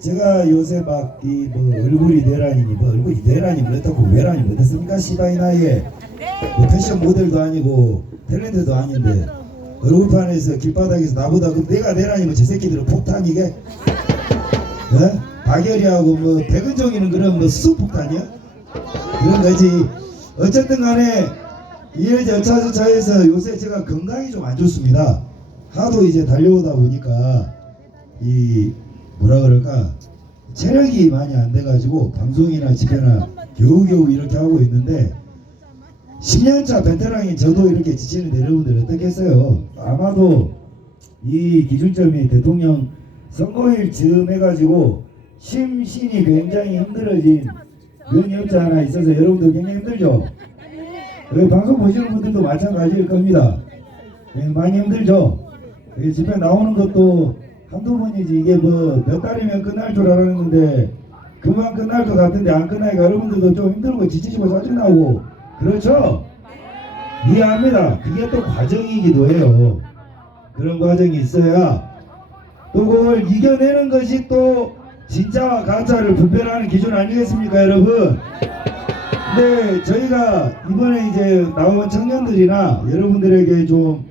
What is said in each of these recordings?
제가 요새 막 이 뭐 얼굴이 내라니니 뭐 얼굴이 내라니 그렇다고 외라니 뭐됐습니까? 시바이 나이에 뭐 패션 모델도 아니고 탤런트도 아닌데 얼굴판에서 길바닥에서 나보다 그럼 내가 내라니면 저 새끼들은 폭탄이게? 네? 박열이하고 뭐 백은종이는 그런 뭐 수소폭탄이야? 그런 거지. 어쨌든 간에 이래 저차저차해서 요새 제가 건강이 좀 안 좋습니다. 하도 이제 달려오다 보니까 이 뭐라 그럴까 체력이 많이 안 돼가지고 방송이나 집회나 겨우겨우 이렇게 하고 있는데 10년차 베테랑인 저도 이렇게 지치는데 여러분들 어떻겠어요? 아마도 이 기준점이 대통령 선거일 즈음 해가지고 심신이 굉장히 힘들어진 면이 없지 않아 있어서 여러분들 굉장히 힘들죠? 여기 방송 보시는 분들도 마찬가지일 겁니다. 많이 힘들죠? 집회 나오는 것도 한두 번이지 이게 뭐 몇 달이면 끝날 줄 알았는데 금방 끝날 것 같은데 안 끝나니까 여러분들도 좀 힘들고 지치시고 짜증나고 그렇죠? 이해합니다. 그게 또 과정이기도 해요. 그런 과정이 있어야 또 그걸 이겨내는 것이 또 진짜와 가짜를 분별하는 기준 아니겠습니까 여러분? 근데 저희가 이번에 이제 나온 청년들이나 여러분들에게 좀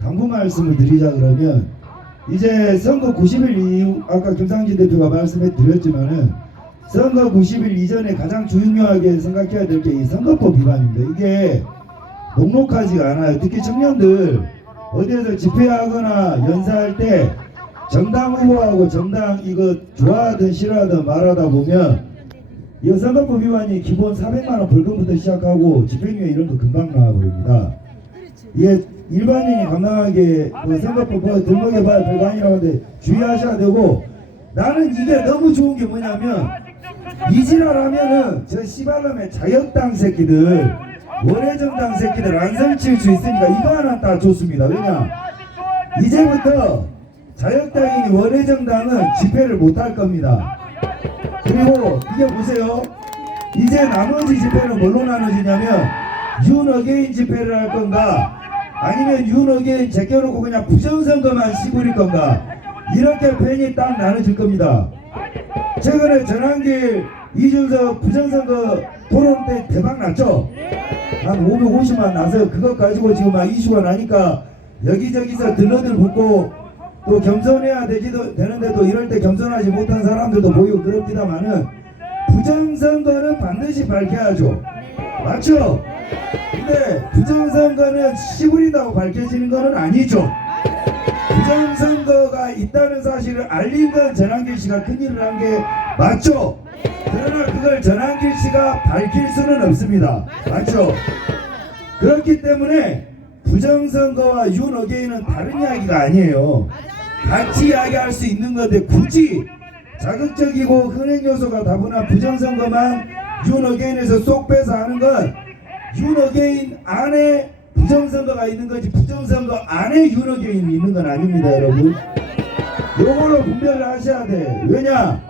당부 말씀을 드리자 그러면 이제 선거 90일 이후 아까 김상진 대표가 말씀해 드렸지만은 선거 90일 이전에 가장 중요하게 생각해야 될 게 이 선거법 위반입니다. 이게 녹록하지가 않아요. 특히 청년들 어디에서 집회하거나 연사할 때 정당 후보하고 정당 이거 좋아하든 싫어하든 말하다 보면 이 선거법 위반이 기본 400만원 벌금부터 시작하고 집행유예 이런 거 금방 나와버립니다. 이게 일반인이 감당하게 그 선거법 들먹여봐야 별거 아니라고 하는데 주의하셔야 되고 나는 이게 너무 좋은 게 뭐냐면 이지랄하면은 저 씨발놈의 자역당 새끼들 원외정당 새끼들 안 설칠 수 있으니까 이거 하나 딱 좋습니다. 왜냐 이제부터 자역당이니 원외정당은 집회를 못할 겁니다. 그리고 이게 보세요. 이제 나머지 집회는 뭘로 나눠지냐면 윤어게인 집회를 할 건가 아니면 윤어게인 제껴놓고 그냥 부정선거만 시부릴 건가 이렇게 펜이 딱 나눠질 겁니다. 최근에 전환길 이준석 부정선거 토론 때 대박 났죠? 한 550만 나서 그것 가지고 지금 막 이슈가 나니까 여기저기서 들러들 붙고 또 겸손해야 되는데도 이럴 때 겸손하지 못한 사람들도 보이고 그럽니다만은 부정선거는 반드시 밝혀야죠. 맞죠? 근데 부정선거는 시부린다고 밝혀지는 거는 아니죠. 부정선거가 있다는 사실을 알린 건 전환길 씨가 큰일을 한 게 맞죠. 그러나 그걸 전환길 씨가 밝힐 수는 없습니다. 맞죠? 그렇기 때문에 부정선거와 윤어게인은 다른 이야기가 아니에요. 같이 이야기할 수 있는 건데 굳이 자극적이고 흔행 요소가 다분한 부정선거만 윤어게인에서 쏙 빼서 하는 건 윤어게인 안에 부정선거가 있는 거지 부정선거 안에 윤어게인이 있는 건 아닙니다 여러분. 요걸로 분별을 하셔야 돼. 왜냐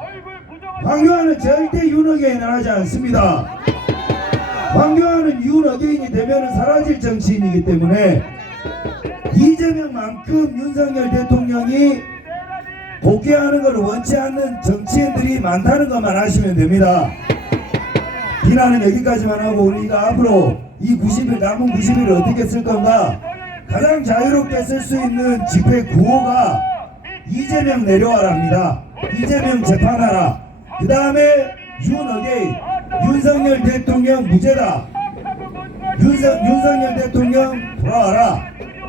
황교안은 절대 윤어게인을 하지 않습니다. 황교안은 윤어게인이 되면 사라질 정치인이기 때문에 이재명만큼 윤석열 대통령이 복귀하는 것을 원치 않는 정치인들이 많다는 것만 아시면 됩니다. 비난은 여기까지만 하고 우리가 앞으로 이 90일 남은 90일을 어떻게 쓸 건가 가장 자유롭게 쓸 수 있는 집회 구호가 이재명 내려와랍니다. 이재명 재판하라. 그 다음에 윤어게인 윤석열 대통령 무죄다. 윤석열 대통령 돌아와라.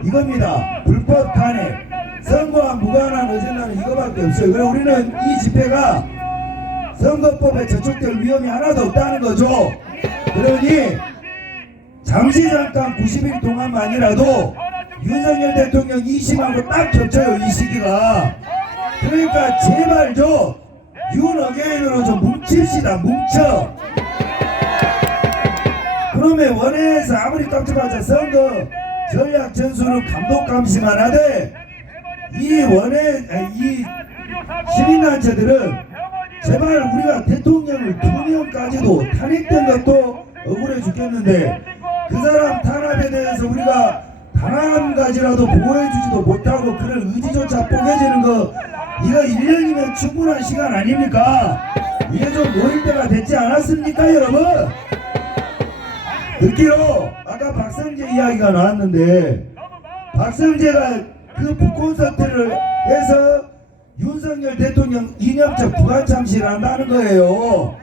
이겁니다. 불법 탄핵 선거와 무관한 어젠다는 이거밖에 없어요. 그래서 우리는 이 집회가 선거법에 저촉될 위험이 하나도 없다는 거죠. 그러니 잠시 잠깐 90일 동안만이라도 윤석열 대통령 2심하고 딱 겹쳐요. 이 시기가. 그러니까 제발 좀 윤어게인으로 좀 뭉칩시다. 뭉쳐. 그러면 원회에서 아무리 깜찍하자 선거 전략 전술은 감독 감시만 하되 이 시민단체들은 제발 우리가 대통령을 2명까지도 탄핵된 것도 억울해 죽겠는데 그 사람 탄압에 대해서 우리가 단 한 가지라도 보호해주지도 못하고 그런 의지조차 뽀개지는 거 이거 1년이면 충분한 시간 아닙니까? 이게 좀 모일 때가 됐지 않았습니까 여러분? 듣기로 아까 박성재 이야기가 나왔는데 박성재가 그 북콘서트를 해서 윤석열 대통령 이념적 부관 참시를 한다는 거예요.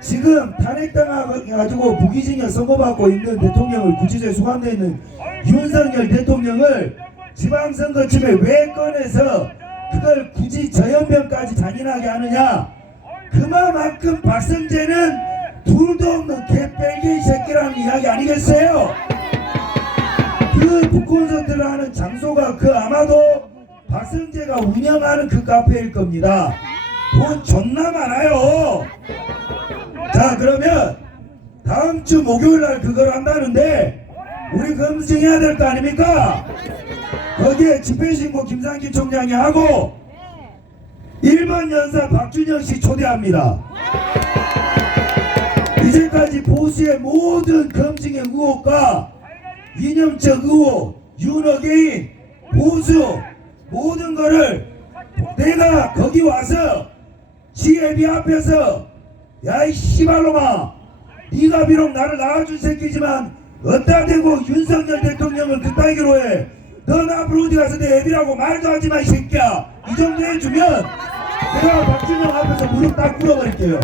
지금 탄핵당해가지고 무기징역 선고받고 있는 대통령을 구치소에 수감되어 있는 윤석열 대통령을 지방선거쯤에 왜 꺼내서 그걸 굳이 저연병까지 잔인하게 하느냐. 그만큼 박성재는 둘도 없는 개뺄개이 새끼라는 이야기 아니겠어요? 그 북콘서트를 하는 장소가 그 아마도 박성재가 운영하는 그 카페일 겁니다. 돈 존나 많아요. 자, 그러면 다음 주 목요일날 그걸 한다는데 우리 검증해야 될 거 아닙니까? 거기에 집회신고 김상기 총장이 하고 1번 연사 박준영씨 초대합니다. 이제까지 보수의 모든 검증의 의혹과 이념적 의혹, 윤어게인, 보수 모든 거를 내가 거기 와서 지혜비 앞에서 야이 씨발놈아, 네가 비록 나를 낳아준 새끼지만 어디다 대고 윤석열 대통령을 그따위로 해. 넌 앞으로 어디 가서 내 애비라고 말도 하지마 이 새끼야. 이 정도 해주면 내가 박준영 앞에서 무릎 딱 꿇어버릴게요.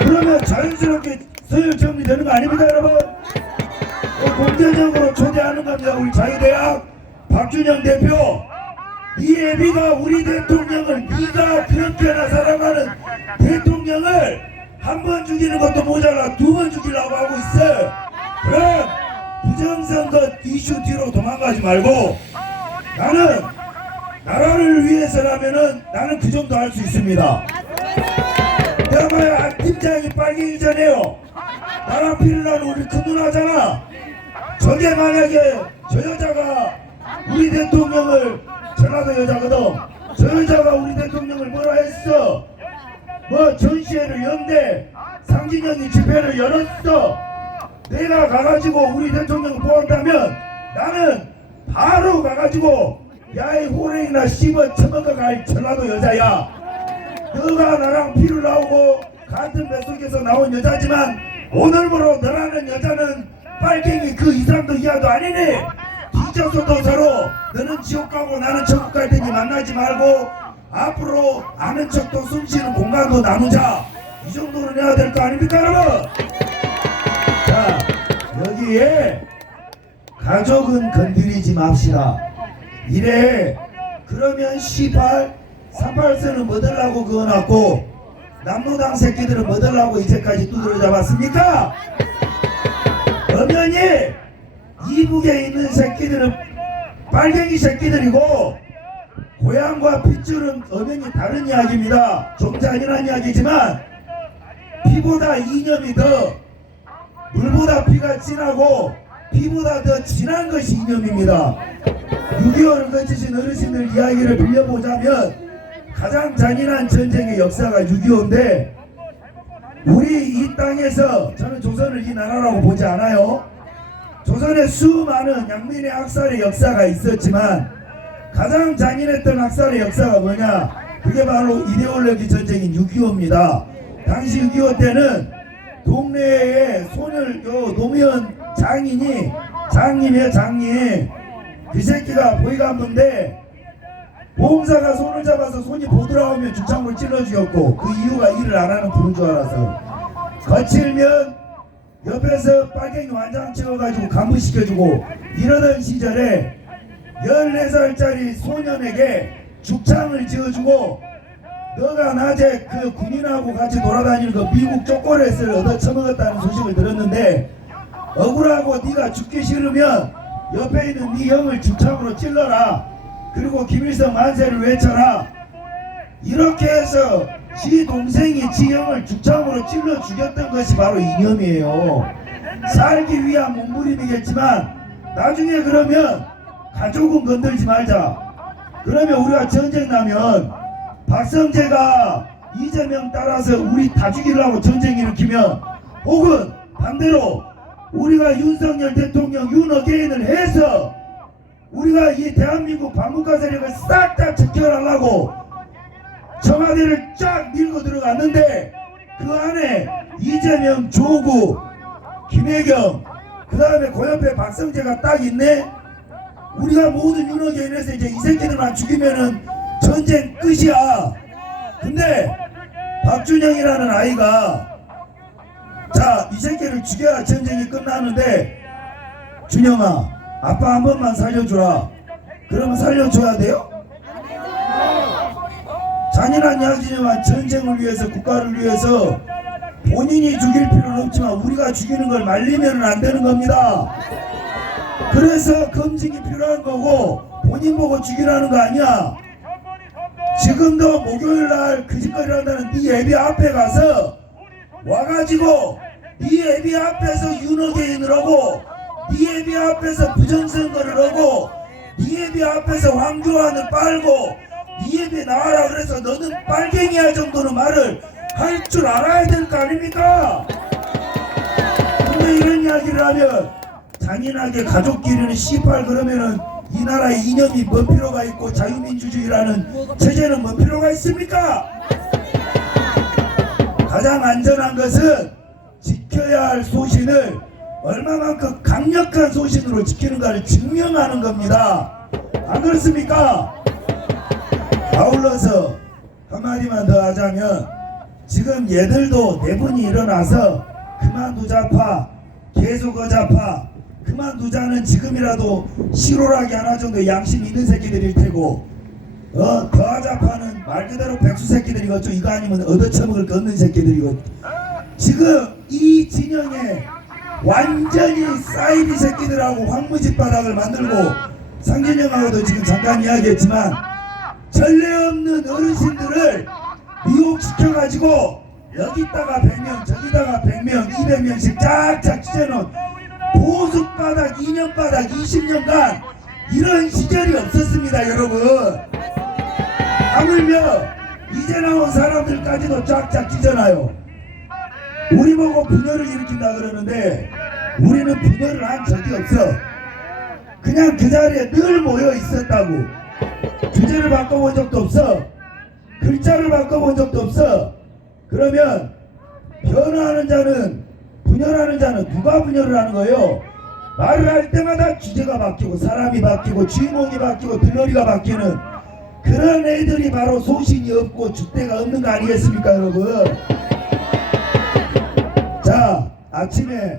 그러면 자연스럽게 서열 정리되는 거 아닙니까 여러분? 공개적으로 초대하는 겁니다. 우리 자유대학 박준영 대표, 이 애비가 우리 대통령을, 네가 그렇게나 사랑하는 대통령을 한 번 죽이는 것도 모자라 2번 죽이려고 하고 있어. 그럼 부정선거 이슈 뒤로 도망가지 말고 나는 나라를 위해서라면은 나는 그 정도 할 수 있습니다. 내가 말야 안 팀장이 빨갱이잖아요. 나랑 피를 나는 우리 큰 누나잖아. 저게 만약에 저 여자가 우리 대통령을, 전라도 여자거든, 저 여자가 우리 대통령을 뭐라 했어, 뭐 전시회를 연대, 상진형이 집회를 열었어, 내가 가가지고 우리 대통령을 보았다면 나는 바로 가가지고 야이 호랭이나 씹어 처먹어 갈 전라도 여자야. 너가 나랑 피를 나오고 같은 뱃속에서 나온 여자지만 오늘부로 너라는 여자는 빨갱이 그 이상도 이하도 아니니 뒤져서도 서로 너는 지옥 가고 나는 천국 갈 테니 만나지 말고 앞으로 아는 척도 숨쉬는 공간도 나누자. 이 정도는 해야 될 거 아닙니까 여러분? 자, 여기에 가족은 건드리지 맙시다. 이래 그러면 38선은 뭐들라고 그어놨고 남로당 새끼들은 뭐들라고 이제까지 두드려 잡았습니까? 엄연히 이북에 있는 새끼들은 빨갱이 새끼들이고 고향과 핏줄은 엄연히 다른 이야기입니다. 좀 잔인한 이야기지만 피보다 이념이 더, 물보다 피가 진하고 피보다 더 진한 것이 이념입니다. 6.25를 거치신 어르신들 이야기를 빌려보자면 가장 잔인한 전쟁의 역사가 6.25인데 우리 이 땅에서 저는 조선을 이 나라라고 보지 않아요. 조선에 수많은 양민의 학살의 역사가 있었지만 가장 잔인했던 학살의 역사가 뭐냐, 그게 바로 이데올로기 전쟁인 6.25입니다. 당시 6.25 때는 동네에 노무현 장님이에요. 장님, 그 새끼가 보이간부인데 보험사가 손을 잡아서 손이 보드라오면 중창으로 찔러 죽였고, 그 이유가 일을 안 하는 부른 줄 알아서. 거칠면 옆에서 빨갱이 완장 찍어가지고 간부시켜주고 이러던 시절에 14살짜리 소년에게 죽창을 지어주고 너가 낮에 그 군인하고 같이 돌아다니는 그 미국 초콜릿을 얻어 처먹었다는 소식을 들었는데 억울하고 네가 죽기 싫으면 옆에 있는 네 형을 죽창으로 찔러라. 그리고 김일성 만세를 외쳐라. 이렇게 해서 지 동생이 지 형을 죽창으로 찔러 죽였던 것이 바로 이념이에요. 살기 위한 몸부림이겠지만 나중에 그러면 가족은 건들지 말자. 그러면 우리가 전쟁 나면 박성재가 이재명 따라서 우리 다 죽이려고 전쟁 일으키면, 혹은 반대로 우리가 윤석열 대통령 윤어게인을 해서 우리가 이 대한민국 반국가 세력을 싹 다 제껴하려고 청와대를 쫙 밀고 들어갔는데 그 안에 이재명, 조국, 김혜경, 그 다음에 그 옆에 박성재가 딱 있네. 우리가 모든 윤호개인에서 이제 이 새끼들만 죽이면은 전쟁 끝이야. 근데 박준영이라는 아이가 자, 이 새끼를 죽여야 전쟁이 끝나는데 준영아, 아빠 한 번만 살려주라. 그러면 살려줘야 돼요? 잔인한 이야기지만 전쟁을 위해서, 국가를 위해서 본인이 죽일 필요는 없지만 우리가 죽이는 걸 말리면 안 되는 겁니다. 그래서 검증이 필요한 거고 본인 보고 죽이라는 거 아니야. 지금도 목요일날 그 짓거리 한다는 네 애비 앞에 가서 와가지고 네 애비 앞에서 윤호개인을 하고 네 애비 앞에서 부정선거를 하고 네 애비 앞에서 황교안을 빨고 네 애비 나와라 그래서 너는 빨갱이야 정도는 말을 할 줄 알아야 될 거 아닙니까? 근데 이런 이야기를 하면 잔인하게 가족끼리는 씨팔 그러면은 이 나라에 이념이 뭔 필요가 있고 자유민주주의라는 체제는 뭔 필요가 있습니까? 가장 안전한 것은 지켜야 할 소신을 얼마만큼 강력한 소신으로 지키는가를 증명하는 겁니다. 안 그렇습니까? 아울러서 한마디만 더 하자면 지금 얘들도 내분이 일어나서 그만두자파, 계속 어자파, 그만두자는 지금이라도 실오라기 하나 정도 양심 있는 새끼들일 테고 더하자파는 말 그대로 백수 새끼들이겠죠. 이거 아니면 얻어쳐먹을 거 없는 새끼들이고 지금 이 진영에 완전히 사이비 새끼들하고 황무지바닥을 만들고 상진영하고도 지금 잠깐 이야기했지만 전례 없는 어르신들을 미혹시켜가지고 여기다가 100명 저기다가 100명 200명씩 쫙쫙 찢어놓은 보수바닥 2년바닥 20년간 이런 시절이 없었습니다. 여러분 하물며 이제 나온 사람들까지도 쫙쫙 찢어놔요. 우리 보고 분열을 일으킨다 그러는데 우리는 분열을 한 적이 없어. 그냥 그 자리에 늘 모여 있었다고. 주제를 바꿔본 적도 없어. 글자를 바꿔본 적도 없어. 그러면 변화하는 자는 분열하는 자는 누가 분열을 하는 거예요? 말을 할 때마다 주제가 바뀌고 사람이 바뀌고 주인공이 바뀌고 들러리가 바뀌는 그런 애들이 바로 소신이 없고 줏대가 없는 거 아니겠습니까 여러분? 자, 아침에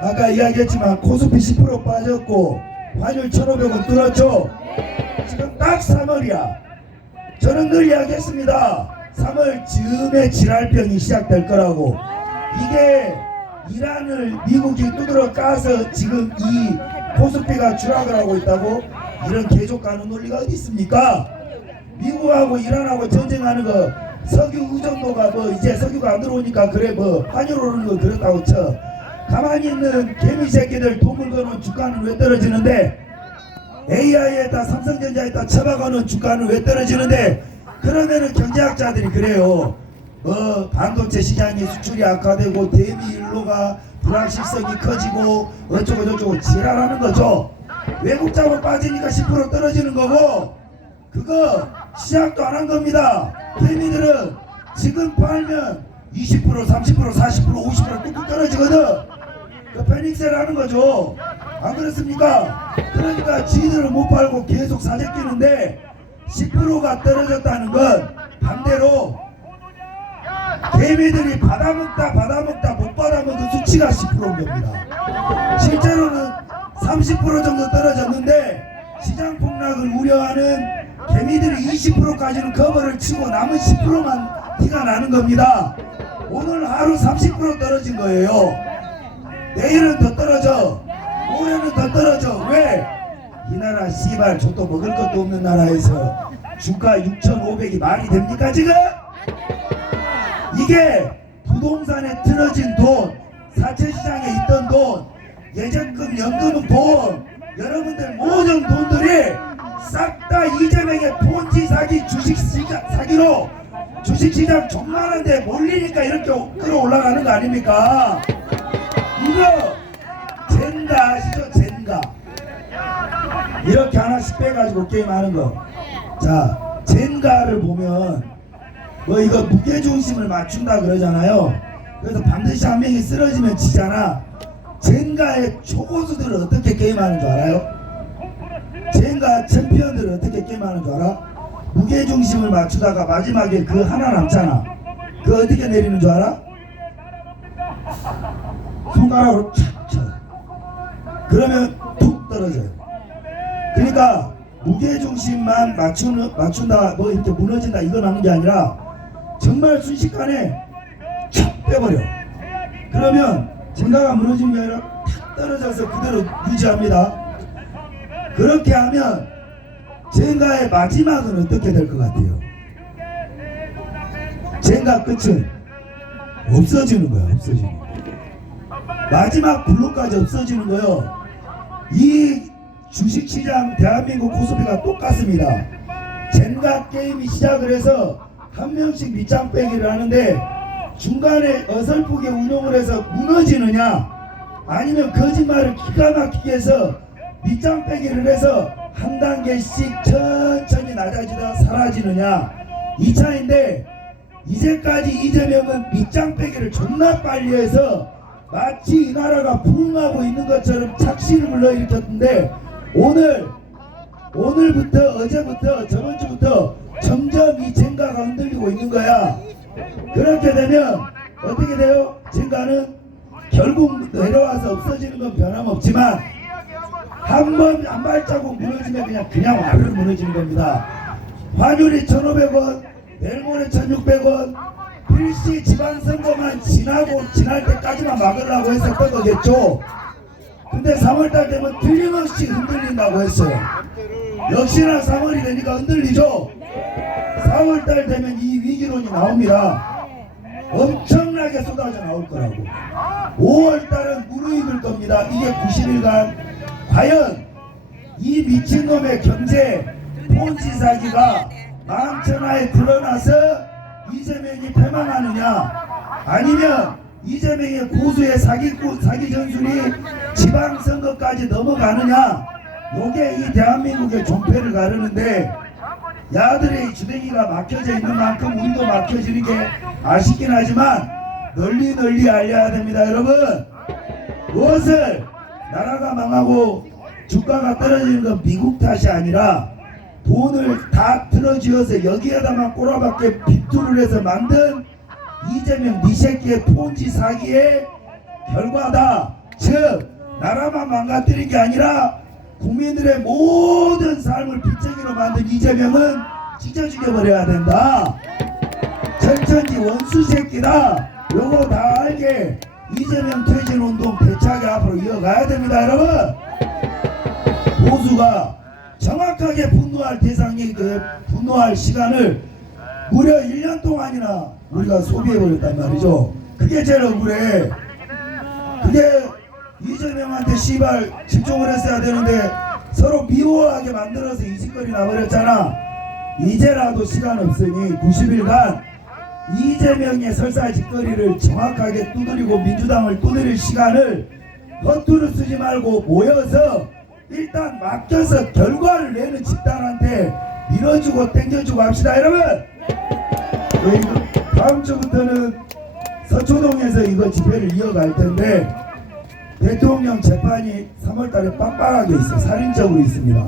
아까 이야기했지만 코스피 10% 빠졌고 환율 1,500원 뚫었죠? 지금 딱 3월이야. 저는 늘 이야기했습니다. 3월 즈음에 질랄병이 시작될 거라고. 이게 이란을 미국이 두드러 까서 지금 이 코스피가 추락을 하고 있다고? 이런 개족 가는 논리가 어디 있습니까? 미국하고 이란하고 전쟁하는 거 석유 의존도가 뭐 이제 석유가 안 들어오니까 그래 뭐 환율 오르는 거 그렇다고 쳐. 가만히 있는 개미 새끼들 돈을 거는 주가는 왜 떨어지는데 AI에다 삼성전자에다 처박아놓은 주가는 왜 떨어지는데 그러면은 경제학자들이 그래요. 반도체 시장이 수출이 악화되고 대미일로가 불확실성이 커지고 어쩌고 저쩌고 지랄하는 거죠. 외국 자본 빠지니까 10% 떨어지는 거고 그거 시작도 안 한 겁니다. 대미들은 지금 팔면 20% 30% 40% 50% 뚝뚝 떨어지거든. 그 패닉셀 하는 거죠. 안 그렇습니까? 그러니까 지들은 못 팔고 계속 사재 끼는데 10%가 떨어졌다는 건 반대로 개미들이 받아먹다 못 받아먹은 수치가 10%인 겁니다. 실제로는 30% 정도 떨어졌는데 시장 폭락을 우려하는 개미들이 20%까지는 커버를 치고 남은 10%만 티가 나는 겁니다. 오늘 하루 30% 떨어진 거예요. 내일은 더 떨어져. 모레는 더 떨어져. 왜? 이 나라 씨발 저도 먹을 것도 없는 나라에서 주가 6,500이 말이 됩니까 지금? 이게 부동산에 틀어진 돈, 사채시장에 있던 돈, 예적금, 연금 돈, 여러분들 모든 돈들이 싹 다 이재명의 폰지 사기 주식시장 사기로 주식시장 정말한데 몰리니까 이렇게 끌어올라가는 거 아닙니까? 이거 젠가 아시죠? 젠가. 이렇게 하나씩 빼가지고 게임하는 거. 자, 젠가를 보면 뭐 이거 무게중심을 맞춘다 그러잖아요. 그래서 반드시 한 명이 쓰러지면 지잖아. 젠가의 초고수들은 어떻게 게임하는 줄 알아요? 젠가 챔피언들은 어떻게 게임하는 줄 알아? 무게중심을 맞추다가 마지막에 그 하나 남잖아. 그거 어떻게 내리는 줄 알아? 손가락으로 촥 쳐. 그러면 툭 떨어져요. 그러니까 무게중심만 맞춘다 뭐 이렇게 무너진다 이건 하는 게 아니라 정말 순식간에 촥 빼버려. 그러면 젠가가 무너지는 게 아니라 탁 떨어져서 그대로 유지합니다. 그렇게 하면 젠가의 마지막은 어떻게 될 것 같아요? 젠가 끝은 없어지는 거야. 없어지는 거야. 마지막 블록까지 없어지는 거요. 이 주식시장 대한민국 코스피가 똑같습니다. 젠가 게임이 시작을 해서 한 명씩 밑장 빼기를 하는데 중간에 어설프게 운용을 해서 무너지느냐 아니면 거짓말을 기가 막히게 해서 밑장 빼기를 해서 한 단계씩 천천히 낮아지다 사라지느냐 이 차인데 이제까지 이재명은 밑장 빼기를 존나 빨리 해서 마치 이 나라가 부흥하고 있는 것처럼 착시를 불러일으켰는데 오늘부터 어제부터 저번주부터 점점 이 젠가가 흔들리고 있는 거야. 그렇게 되면 어떻게 돼요? 젠가는 결국 내려와서 없어지는 건 변함없지만 한 발자국 무너지면 그냥 와르르 무너지는 겁니다. 환율이 1,500원, 내일 모레 1,600원, 필시 지방선거만 지날 때까지만 막으려고 했었던 거겠죠. 근데 3월달 되면 틀림없이 흔들린다고 했어요. 역시나 3월이 되니까 흔들리죠. 4월달 되면 이 위기론이 나옵니다. 엄청나게 쏟아져 나올 거라고. 5월달은 무르익을 겁니다. 이게 90일간 과연 이 미친놈의 경제 폰지 사기가 망천하에 드러나서 이재명이 패망하느냐 아니면 이재명의 고수의 사기 전술이 지방선거까지 넘어가느냐 요게 이 대한민국의 존폐를 가르는데 야들의 주댕이가 막혀져 있는 만큼 우리도 막혀지는 게 아쉽긴 하지만 널리 알려야 됩니다. 여러분 무엇을 나라가 망하고 주가가 떨어지는 건 미국 탓이 아니라 돈을 다 틀어쥐어서 여기에다만 꼬라박게 빅투를 해서 만든 이재명 니 새끼의 폰지 사기의 결과다. 즉 나라만 망가뜨린 게 아니라 국민들의 모든 삶을 빚쟁이로 만든 이재명은 찢어 죽여버려야 된다. 천천히 원수 새끼다. 요거 다 알게 이재명 퇴진운동 대차게 앞으로 이어가야 됩니다. 여러분 보수가 정확하게 분노할 대상이 분노할 시간을 무려 1년 동안이나 우리가 소비해버렸단 말이죠. 그게 제일 억울해. 그게 이재명한테 씨발 집중을 했어야 되는데 서로 미워하게 만들어서 이 짓거리 나버렸잖아. 이제라도 시간 없으니 90일간 이재명의 설사 짓거리를 정확하게 두드리고 민주당을 두드릴 시간을 허투루 쓰지 말고 모여서 일단 맡겨서 결과를 내는 집단한테 밀어주고 땡겨주고 합시다. 여러분 다음 주부터는 서초동에서 이거 집회를 이어갈 텐데 대통령 재판이 3월달에 빡빡하게 있어요. 살인적으로 있습니다.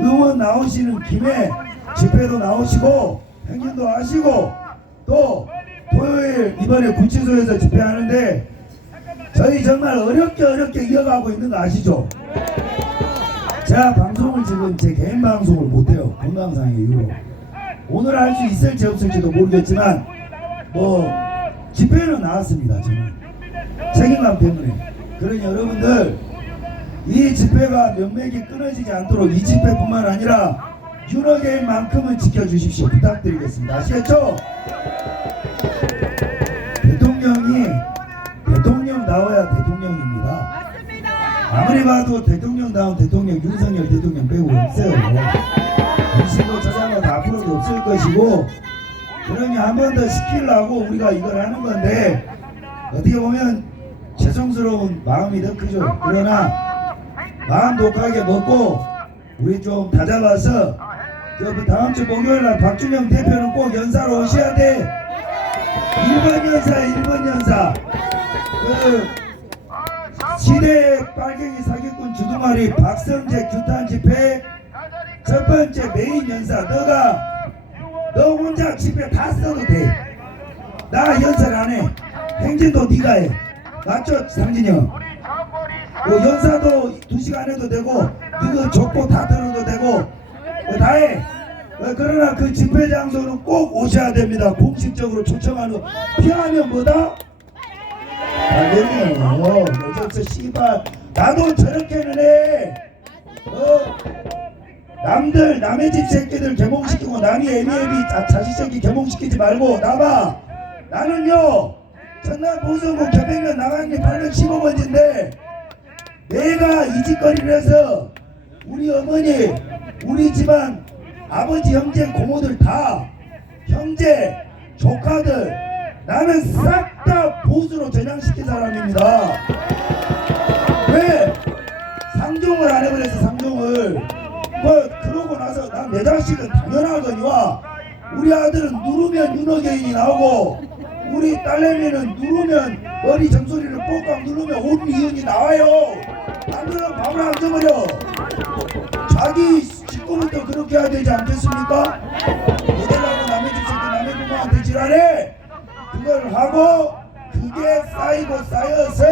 의원 나오시는 김에 집회도 나오시고 행진도 하시고 또 토요일 이번에 구치소에서 집회하는데 저희 정말 어렵게 이어가고 있는 거 아시죠? 제가 방송을 지금 제 개인 방송을 못해요. 건강상의 이유로. 오늘 할 수 있을지 없을지도 모르겠지만 뭐 집회는 나왔습니다. 저는 책임감 때문에. 그러니 여러분들 이 집회가 명맥이 끊어지지 않도록 이 집회뿐만 아니라 유럽개인만큼은 지켜주십시오. 부탁드리겠습니다. 아시겠죠? 대통령 나와야 대통령입니다. 아무리 봐도 대통령다운 대통령 윤석열 대통령 빼고 없어요. 윤심도 저장은 앞으로도 없을 것이고 그러니 한 번 더 시키려고 우리가 이걸 하는 건데 어떻게 보면 죄송스러운 마음이 더 크죠. 그러나 마음 독하게 먹고 우리 좀 다잡아서 다음 주 목요일날 박준영 대표는 꼭 연사로 오셔야 돼. 1번 연사야 1번 연사. 시대 빨갱이 사기꾼 주둥아리 박성재 규탄 집회 첫 번째 메인 연사. 너 혼자 집회 다 써도 돼. 나 연사를 안 해. 행진도 네가 해. 맞죠 상진이 형? 연사도 2시간 해도 되고 너그 족보 다 들어도 되고 다 해. 그러나 그 집회 장소는 꼭 오셔야 됩니다. 공식적으로 초청하는 거. 피하면 뭐다? 당연히요. 요즘 씨발 나도 저렇게는 해. 남의 집 새끼들 개몽시키고 남이 애미애비 자식 새끼 개몽시키지 말고 나봐. 나는요 전남 보성군 개백면 남한리 815번지인데 내가 이 짓거리를 해서 우리 어머니 우리 집안 아버지 형제 고모들 다 형제 조카들 나는 싹 다 보수로 전향시킨 사람입니다. 왜? 상종을 안 해버렸어. 상종을 그러고 나서 난 내 자식은 당연하거니와 우리 아들은 누르면 윤호개인이 나오고 우리 딸내미는 누르면 머리 정수리를 뽕깍 누르면 온미윤이 나와요. 남들은 밥을 안 줘버려. 자기 식구부터 그렇게 해야 되지 않겠습니까? 모델하고 남의 집 새끼 남의 부모한테 지랄해. 그걸 하고 그게 쌓여서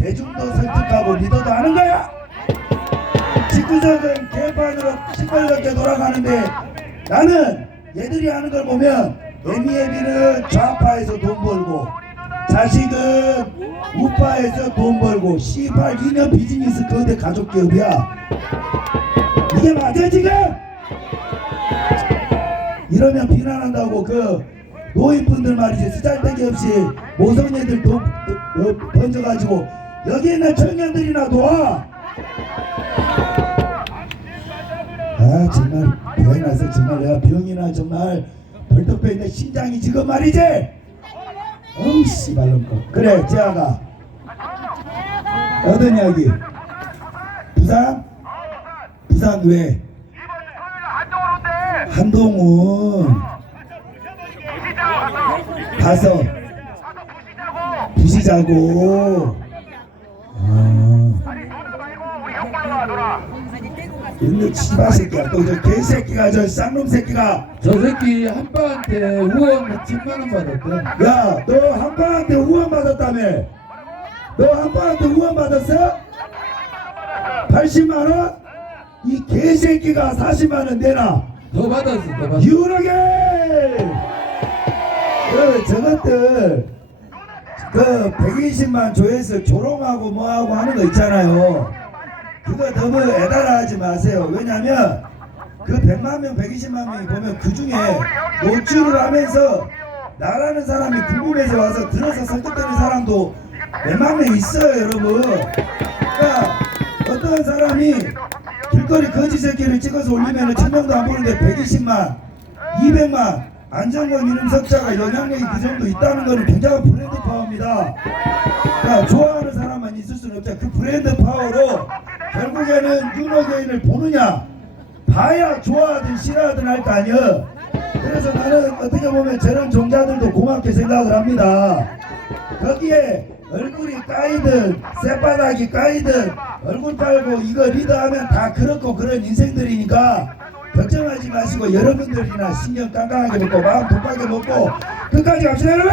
대중도 설득하고 리더도 하는 거야. 집구석은 개판으로 시뻘겋게 돌아가는데 나는 얘들이 하는 걸 보면 애미애비는 좌파에서 돈 벌고 자식은 우파에서 돈 벌고 씨발 2년 비즈니스 거대 가족 기업이야. 이게 맞아 지금? 이러면 비난한다고 노인분들 말이지 쓰잘데기 없이 모성애들 돈 번져가지고 여기 있는 청년들이나 도와. 아 정말 병이 나서 정말 내가 병이나 정말 벌떡 빼있네. 심장이 지금 말이지. 씨발놈 거. 그래 재아가 어떤 이야기? 부산 왜? 한동훈 가서 부시자고. 근데 치바 새끼야 또 저 개새끼가 저 쌍놈 새끼가 저 새끼 한빠한테 후원 10만원 받았대. 야 너 한빠한테 후원 받았다며? 너 한빠한테 후원 받았어? 80만원? 이 개새끼가 40만원 내놔. 더 받았어 더 받았어. 유력에 저것들 120만 조회수 조롱하고 뭐하고 하는 거 있잖아요. 그거 너무 애달아하지 마세요. 왜냐면 그 100만 명 120만 명이 보면 그 중에 노출을 하면서 나라는 사람이 궁금해서 와서 들어서 설득되는 사람도 몇만 명 있어요 여러분. 그러니까 어떤 사람이 길거리 거지 새끼를 찍어서 올리면 1000명도 안 보는데 120만 200만 안정권 이름 석자가 영향력이 그 정도 있다는 것은 굉장한 브랜드 파워입니다. 그러니까 좋아하는 사람만 있을 수는 없죠. 그 브랜드 파워로 결국에는 윤호개인을 보느냐 봐야 좋아하든 싫어하든 할 거 아니야. 그래서 나는 어떻게 보면 저런 종자들도 고맙게 생각을 합니다. 거기에 얼굴이 까이든 쌔바닥이 까이든 얼굴 빨고 이거 리더하면 다 그렇고 그런 인생들이니까 걱정하지 마시고 여러분들이나 신경 깡깡하게 먹고 마음 독하게 먹고 끝까지 갑시다 여러분.